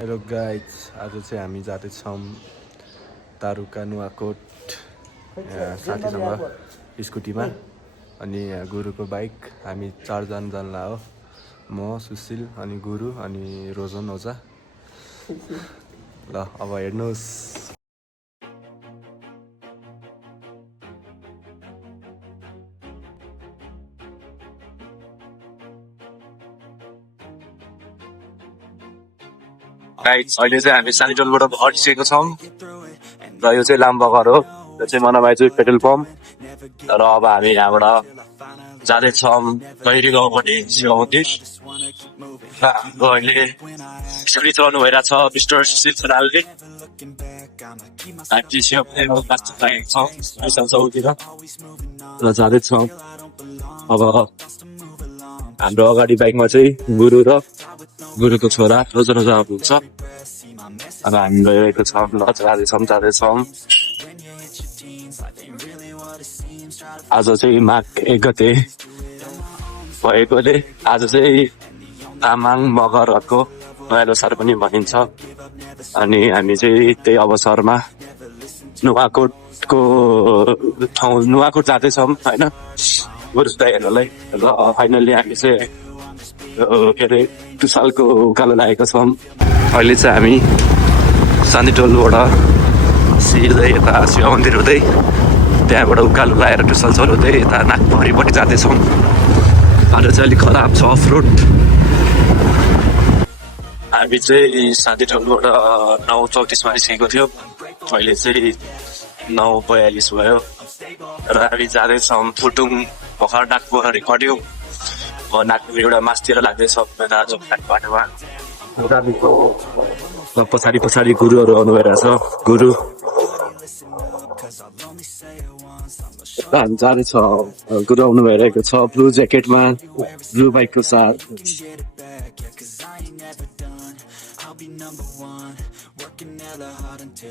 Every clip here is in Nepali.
हेलो गाइज, आज चाहिँ हामी जाँदैछौँ तारुका नुवाकोट साथीसँग स्कुटीमा। अनि गुरुको बाइक, हामी 4 जना जान्ला हो। म, सुशील, अनि गुरु, अनि रोजन ओझा। ल अब हेर्नुहोस्। अहिले चाहिँ हामी सानीटोलबाट हटिसकेको छौँ र यो चाहिँ लामबगर हो। यो चाहिँ मनमाइजु पेट्रोल पम्प। र अब हामी यहाँबाट जाँदैछौँ गैरी गाउँपट्टि शिव मन्दिर। र हाम्रो अहिले स्कुटी चलाउनु भइरहेछ मिस्टर सुशील सरालले। हामी चाहिँ शिव मन्दिरमा प्लास्टिक लागेको छौँ चौतिर र जाँदैछौँ। अब हाम्रो अगाडि बाइकमा चाहिँ गुरु र गुरुको छोरा रोजा रोजा हुन्छ। अब हामी गइरहेको छौँ। ल जाँदैछौँ। आज चाहिँ माघ 1 गते भएकोले आज चाहिँ तामाङ मगरहरूको नयाँ लोसार पनि भनिन्छ। अनि हामी चाहिँ त्यही अवसरमा नुवाकोटको ठाउँ नुवाकोट जाँदैछौँ होइन गुरुसुदा हेर्नलाई। र फाइनल्ली हामी चाहिँ के अरे टुसालको उकालो लागेको छौँ। अहिले चाहिँ हामी सानीटोलबाट सिधै यता शिव मन्दिर हुँदै त्यहाँबाट उकालो लगाएर टुसल चलाउँदै यता नागपहरीपट्टि जाँदैछौँ। बाटो चाहिँ अलिक खराब छ, अफ रोड। हामी चाहिँ सानीटोलबाट 9:34मा निस्केको थियो। अहिले चाहिँ 9:42 भयो र हामी जाँदैछौँ फुटुङ भर्खर नागपोखरी खट्यौँ। नागपुर एउटा मासतिर लाग्दैछ बाटोमा। पछाडि पछाडि गुरुहरू आउनु भइरहेछ। गुरु हामी जाँदैछ। गुरु आउनु भइरहेको छ ब्लू ज्याकेटमा, ब्लू बाइकको साथ।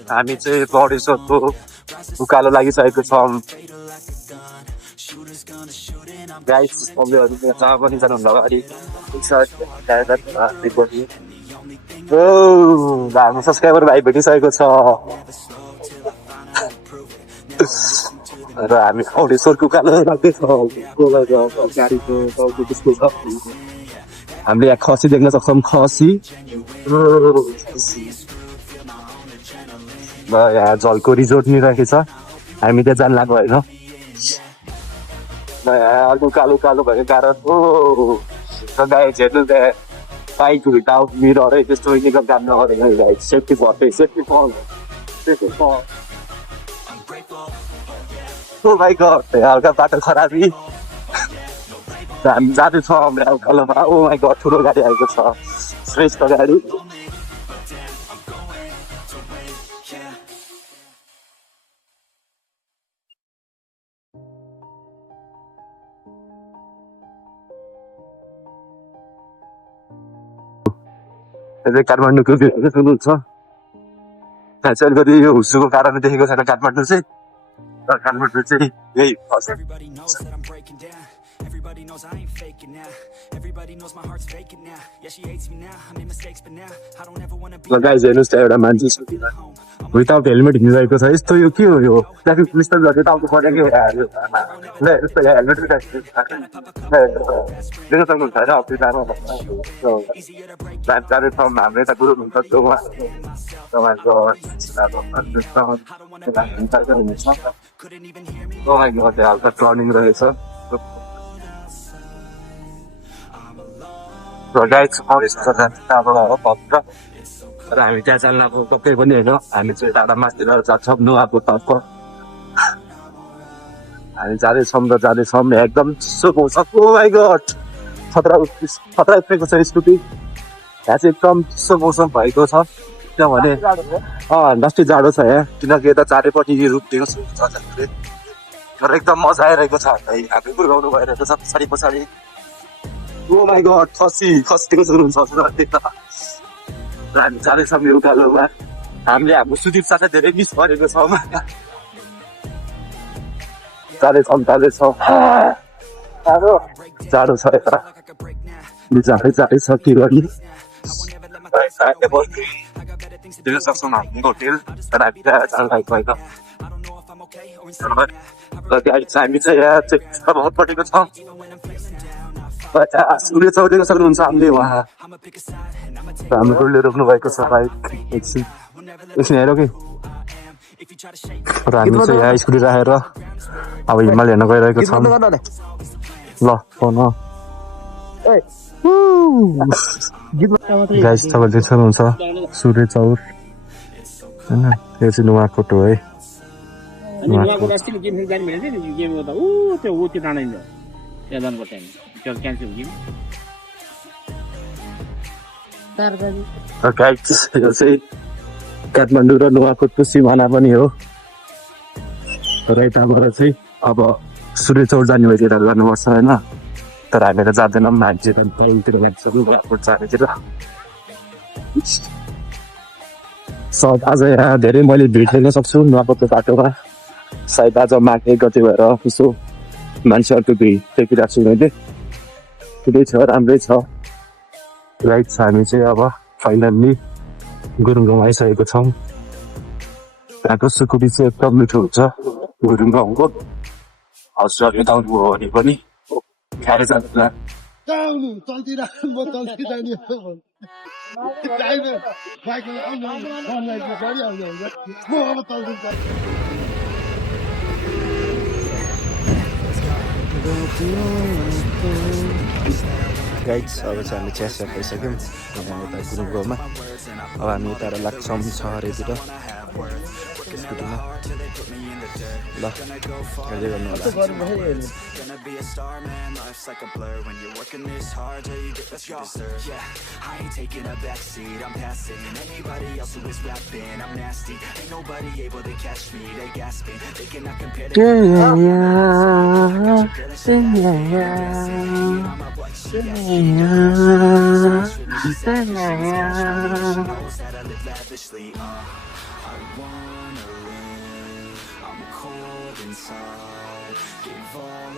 हामी चाहिँ बडेश्वरको उकालो लागिसकेको छौँ। गाइस जहाँ पनि जानुहुन्न अगाडि हाम्रो सब्सक्राइबर भाइ भेटिसकेको छ। र हामी बडेश्वरको उकालो लाग्दैछौँ। गाडीको टाउको त्यस्तो छ। हामीले यहाँ खसी देख्न सक्छौँ। खसी र यहाँ झल्को रिजोर्ट नि रहेछ। हामी त्यहाँ जान लाग्यो होइन। उकालो उकालो भएको कारण गाइस हेर्नु त्यहाँ बाइक भित्र मिररै त्यस्तो निको काम नगरेको guys. Safety first safety oh my god, हल्का बाटो खराबी। हामी जाँदैछौँ हाम्रो उकालोमा। ओ माइ गड, ठुलो गाडी आएको छ, श्रेष्ठ गाडी। काठमाडौँको भिडियो सुन्नुहुन्छ। त्यहाँ चाहिँ अलिकति यो हुस्सुको कारणले देखेको छैन काठमाडौँ चाहिँ। काठमाडौँ चाहिँ यही गाइस हेर्नुहोस् त्यहाँ एउटा मान्छे विदाउट हेलमेट हिँडिरहेको छ। यस्तो यो के हो यो ट्राफिक पुलिस त झन् टाउको परेको हेलमेट देख्न सक्नुहुन्छ होइन। जाँदैछौँ हाम्रो यता गुरु हुन्छ तपाईँको हल्का टर्निङ रहेछ। र हामी त्यहाँ जान्नको टक्कै पनि होइन। हामी चाहिँ टाढा मासतिर जान्छौँ नुवाको तर्फ। हामी जाँदैछौँ र जाँदैछौँ। एकदम चिसो मौसम। ओ माइ गड, खतरा उठेको छ स्कुटी। यहाँ चाहिँ एकदम चिसो मौसम भएको छ किनभने लास्टै जाडो छ यहाँ। किनकि यता चारैपट्टि रुख दिएको छ तर एकदम मजा आइरहेको छ। हामी गुर्गाउनु भइरहेको छ पछाडि पछाडि। ओ माइ गड, खसीको सक्नुहुन्छ। हामी जाँदैछौँ यो उकालोमा। हामीले हाम्रो सुदीप साथै धेरै मिस गरेको छौँ। जाँदैछौँ। जाडो छ यता। जाँदै छ के गर्ने। देख्न सक्छौँ हामी होटेल तर हामी जाँदा गएको र गाडी चाहिँ हामी चाहिँ यहाँ चाहिँ बहुतपट्टिको छ सूर्य चौधरी सक्नुहुन्छ हामीले उहाँ हाम्रो टोलले रोक्नु भएको छ बाइक एकछिन एकछिन हेर कि र हामी चाहिँ यहाँ स्कुटी राखेर अब हिमाल हेर्न गइरहेको छौँ ल फोन गाइस तपाईँले देख्नुहुन्छ सूर्य चौर होइन यो चाहिँ नुवाकोट हो है गाइस यो चाहिँ काठमाडौँ र नुवाकोटको सिमाना पनि हो र यताबाट चाहिँ अब सूर्य चौर जाने भएतिर गर्नुपर्छ होइन तर हामीहरू जाँदैनौँ मान्छे तलतिर जान्छ नुवाकोट जानेतिर सायद आज यहाँ धेरै मैले भिड लिन सक्छु नुवाकोटको बाटोमा सायद आज माघ 1 गते भएर यसो मान्छेहरूको भिड देखिरहेको छु मैले ठुलै छ राम्रै छ राइट छ हामी चाहिँ अब फाइनल्ली गुरुङ आइसकेको छौँ यहाँको सुकुटी चाहिँ एकदम मिठो हुन्छ गुरुङ गाउँको हजुरहरूले गाउँको हो भने पनि खाएर जाँदैन गाइड्स अब चाहिँ हामी चिया खाइसक्यौँ यता गुरुङ गाउँमा अब हामी यता लाग्छौँ सहरतिर स्कुटीमा ल अहिले गर्नु होला I'm cold inside, give all I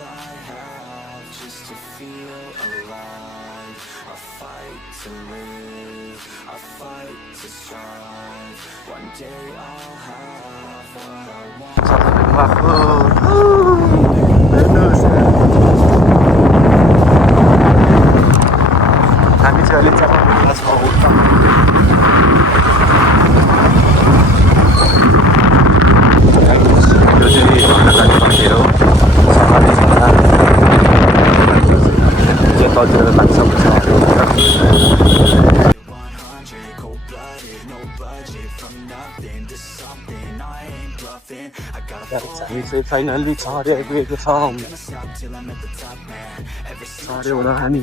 have just to feel alive. I fight to live, I fight to strive. One day I'll have what I want. हामी चाहिँ अहिले चाहिँ छौँ हामी चाहिँ फाइनल्ली सहरै आइपुगेको छौँ सहरै हुँदा हामी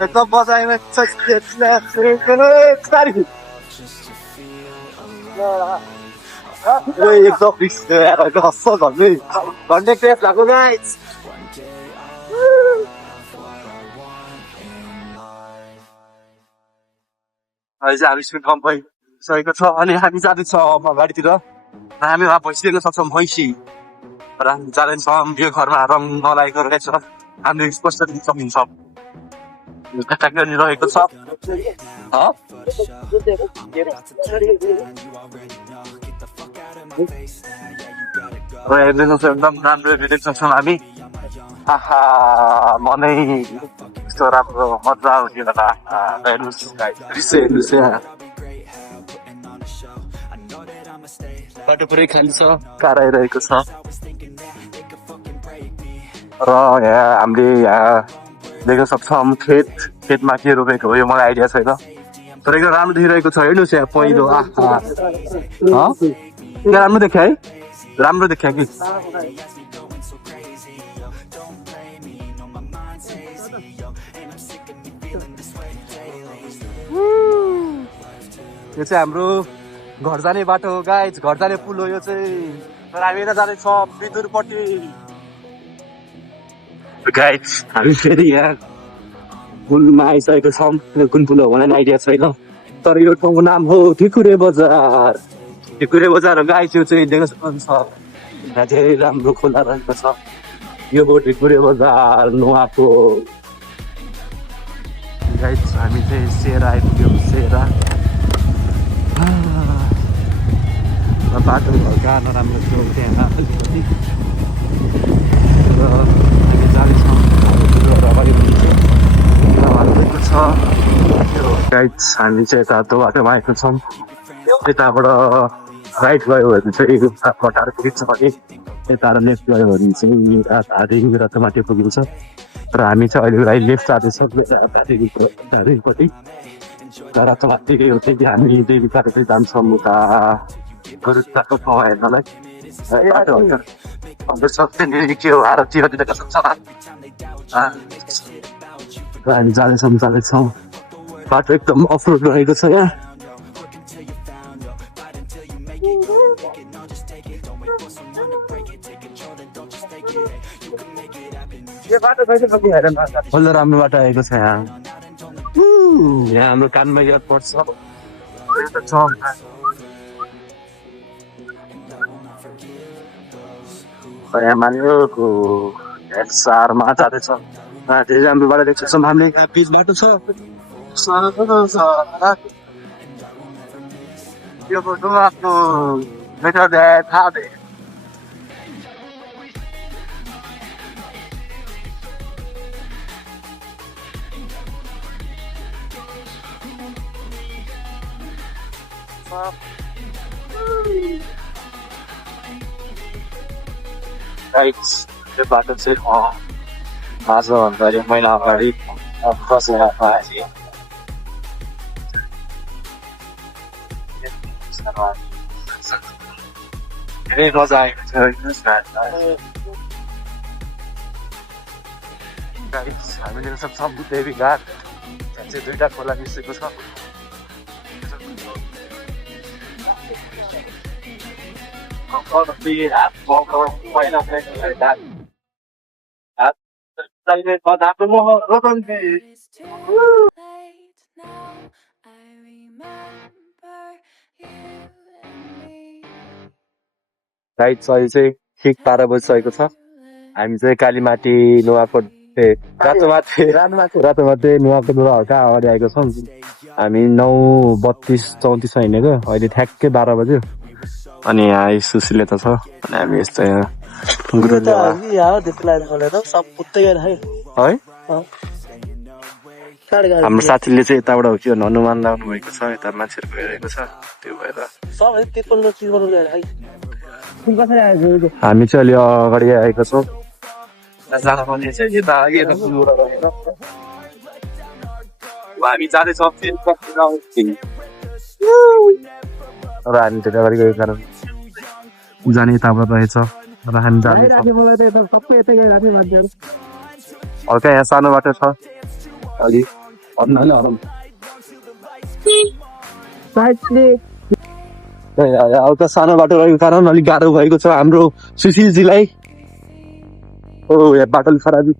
एकदम बजाइमा एकदम हस्छ झन्डै घन्टे क्रेप भएको गाइस अहिले चाहिँ हामी स्कुल कम भइसकेको छ अनि हामी जाँदैछौँ अब अगाडितिर र हामी उहाँ भैँसी देख्न सक्छौँ भैँसी र हामी जाँदैछौँ यो घरमा रङ नलागेको रहेछ हामीले स्पष्ट देख्न सक्छौँ काटाकनी रहेको छ र हेर्दै सक्छौँ एकदम राम्रो देख्न सक्छौँ हामी आहा मनै यस्तो राम्रो मजा आउने होला हेर्नुहोस् हेर्नुहोस् यहाँ बाटो पुरै खाली छ कार आइरहेको छ र यहाँ हामीले यहाँ देख्न सक्छौँ खेतमा के रोपेको हो यो मलाई आइडिया छैन तर एकदम राम्रो देखिरहेको छ हेर्नुहोस् यहाँ पहिरो राम्रो देख्यो है राम्रो देख्यो कि यो चाहिँ हाम्रो घर जाने बाटो हो गाइज घर जाने पुल हो यो चाहिँ तर हामी यता जाँदैछौँ बिदुरपट्टि गाइज हामी फेरि यहाँ पुलमा आइसकेको छौँ कुन पुल हो मलाई आइडिया छैन तर यो ठाउँको नाम हो ढिकुरे बजार हो गाइज यो चाहिँ देख्न सक्नुहुन्छ यहाँ धेरै राम्रो खोला रहेको छ यो भोटिपुरे बजार नुवाको गाइस हामी चाहिँ सेरा आइपुग्यौँ सेरा बाटो हल्का नराम्रो थियो त्यहाँ अलिकति र हामी जाँदैछौँ अगाडि छ गाइस हामी चाहिँ यता बाटोमा आएको छौँ यताबाट राइट गयो भने चाहिँ कटार पुगिन्छ भने यता लेफ्ट गयो भने चाहिँ धादिङ रतमाटी पुगिन्छ र हामी चाहिँ अहिले राइट लेफ्ट जाँदैछौँ धादिङपट्टि रतमाटी चाहिँ हामी देवीपाटा चाहिँ जान्छौँ उता गुरुत्वको ठाउँ हेर्नलाई के हो आरती हामी जाँदैछौँ बाटो एकदम अफरोड रहेको छ यहाँ बल्ल राम्रो बाटो आएको छ यहाँ हाम्रो कानमा याद पर्छ यहाँ मानिसको सारमा जाँदैछ धेरै राम्रो बाटो देख्छ हामीले पिच बाटो छ यो आफ्नो थाहा त्यो बाटो चाहिँ आजभन्दा एक महिना अगाडि बसेर आएँ धेरै मजा आएको थियो हामीले सक्छौँ देवी घाट त्यहाँ चाहिँ दुईवटा खोला मिसेको छ राइट अहिले चाहिँ ठिक 12 बजिसकेको छ हामी चाहिँ कालीमाटी नुवाकोट रातोमाटे नुवाकोट हल्का अगाडि आएको छौँ हामी 9:32-34 हिँडेको अहिले ठ्याक्कै 12 बज्यो अनि यहाँ सुशीले त छ अनि हामी यस्तो यहाँ हाम्रो साथीले चाहिँ यताबाट हो कि हनुमान लाउनु भएको छ यता मान्छेहरू गइरहेको छ त्यो भएर हामी चाहिँ अलि अगाडि आएको छौँ हामी जाँदैछौँ र हामी धेरै अगाडि गएको कारण जाने यताबाट रहेछ र हामी जाँदैछौँ हल्का यहाँ सानो बाटो छ अलि हल्का सानो बाटो रहेको कारण अलिक गाह्रो भएको छ हाम्रो सुशीलजीलाई ओ यहाँ बाटो खराबी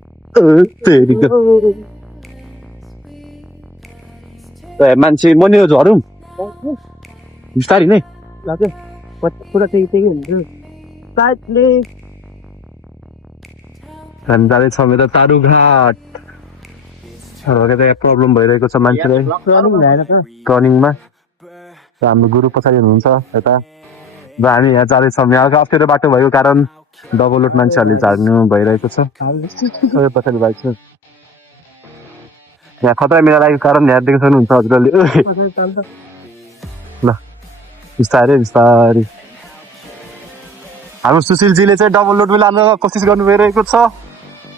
मान्छे म नि झरौँ बिस्तारै नै हामी जाँदैछौँ यता तारुघाट प्रब्लम भइरहेको छ मान्छेलाई टर्निङमा र हाम्रो गुरु पछाडि हुनुहुन्छ यता र हामी यहाँ जाँदैछौँ यहाँ अप्ठ्यारो बाटो भएको कारण डबल लोड मान्छेहरूले झार्नु भइरहेको छ पछाडि बाइक छ यहाँ खतरा मेला लागेको कारण यहाँ देख्न सक्नुहुन्छ हजुरहरूले ल बिस्तारै बिस्तारै हाम्रो सुशीलजीले चाहिँ डबल लोड लान कोसिस गर्नु भइरहेको छ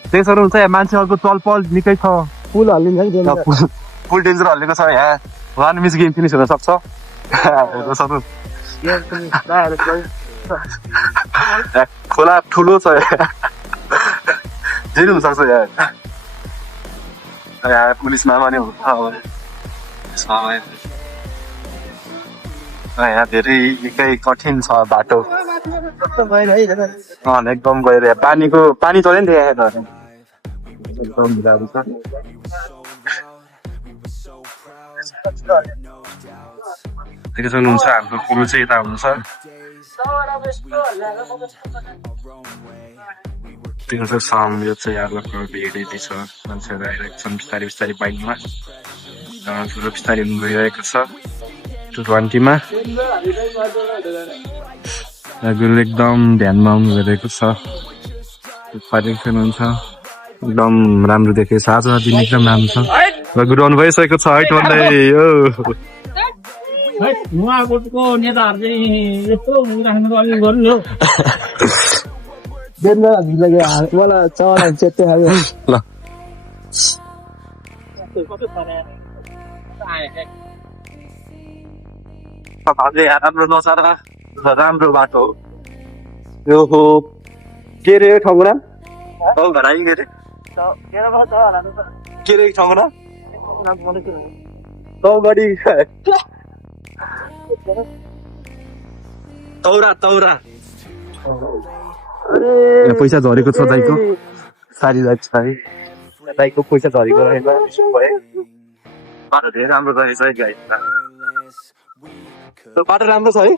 देख्न सक्नुहुन्छ यहाँ मान्छेहरूको चलपल निकै छ पुल डेन्जर हल्लेको छ यहाँ वान मिस गेम फिनिस हुन सक्छ खोला ठुलो छ जे हुनसक्छ यहाँ पुलिसमा पनि यहाँ धेरै निकै कठिन छ बाटो एकदम गएर पानी चल्यो नि त यहाँ एकदम गाह्रो छ देख्न सक्नुहुन्छ हाम्रो कुरो चाहिँ यता हुन्छ देख्न सक्छौँ यो चाहिँ आलोको भिड यति छ मान्छेहरू आइरहेको छन् बिस्तारै बिस्तारै बाइकमा ठुलो बिस्तारै गइरहेको छ 220 मा गुरु एकदम ध्यानमा आउनु भइरहेको छ हुन्छ एकदम राम्रो देखेको छ आज दिन एकदम राम्रो छ र गुरु आउनु भइसकेको छ है भन्दै यो उहाँको नेताहरू चाहिँ यस्तो राख्नु अलिक गर्नु हो मलाई चला चेत्ते खायो ल राम्रो नचार राम्रो बाटो हो यो हो के रे ठाउँको नाम घराइ के रे ठाउँको नाम तौगडी तौरा पैसा झरेको छ दाइको सारी दाइको छ है दाइको पैसा झरेको रहेछ बाटो धेरै राम्रो रहेछ है गाई बाटो राम्रो छ है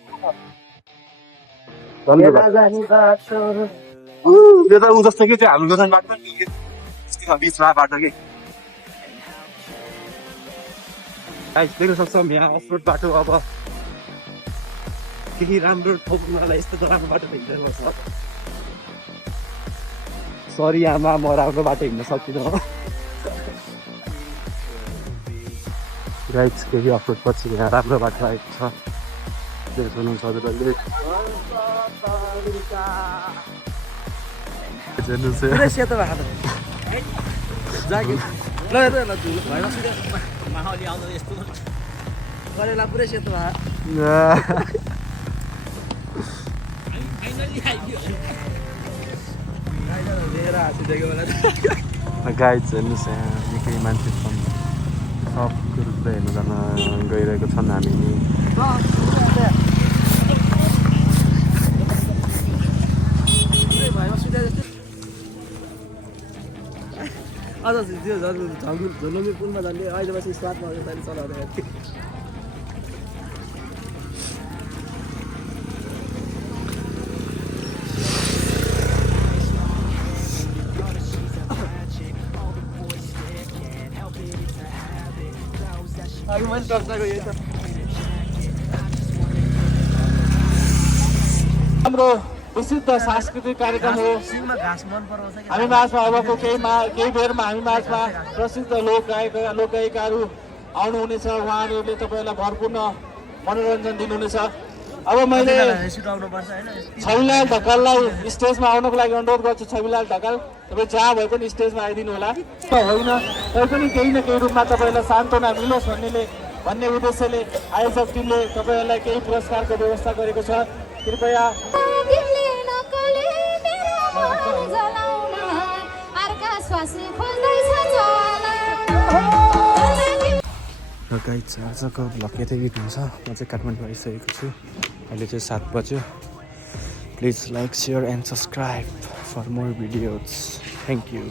यो त ऊ जस्तो कि त्यो हाम्रो गोदान बाटो बिचमा बाटो कि देख्न सक्छौँ यहाँ अफरोड बाटो अब केही राम्रो ठाउँलाई यस्तो राम्रो बाटो हिँड्दैन सरी आमा म राम्रो बाटो हिँड्न सक्दिनँ राइट्स केही अफरोड पछि यहाँ राम्रो बाटो आएको छ सुन्नुहुन्छ हजुरहरूले पुरै सेतो गाइड्स हेर्नुहोस् यहाँ निकै मान्छे छन् सब कुरो हेर्नु जान गइरहेको छन् हामी आज त्यो झुलुङ्गी पुलमा झन्डै अहिले पछि स्वादमा चलाएर हाम्रो विशुद्ध सांस्कृतिक कार्यक्रम हो हामी माझमा अबको केही बेरमा हामी माझमा प्रसिद्ध लोकगायिकाहरू आउनुहुनेछ उहाँहरूले तपाईँलाई भरपूर्ण मनोरञ्जन दिनुहुनेछ अब मैले छविलाल ढकाललाई स्टेजमा आउनको लागि अनुरोध गर्छु छविलाल ढकाल तपाईँ जहाँ भए पनि स्टेजमा आइदिनु होला होइन तै पनि केही न केही रूपमा तपाईँलाई सान्त्वना मिलोस् भन्ने उद्देश्यले आयोजक टिमले तपाईँहरूलाई केही पुरस्कारको व्यवस्था गरेको छ कृपया गाइड्स आजको भ्लग यतै गीत हुन्छ म चाहिँ काठमाडौँ आइसकेको छु अहिले चाहिँ 7 बज्यो please like share and subscribe for more videos thank you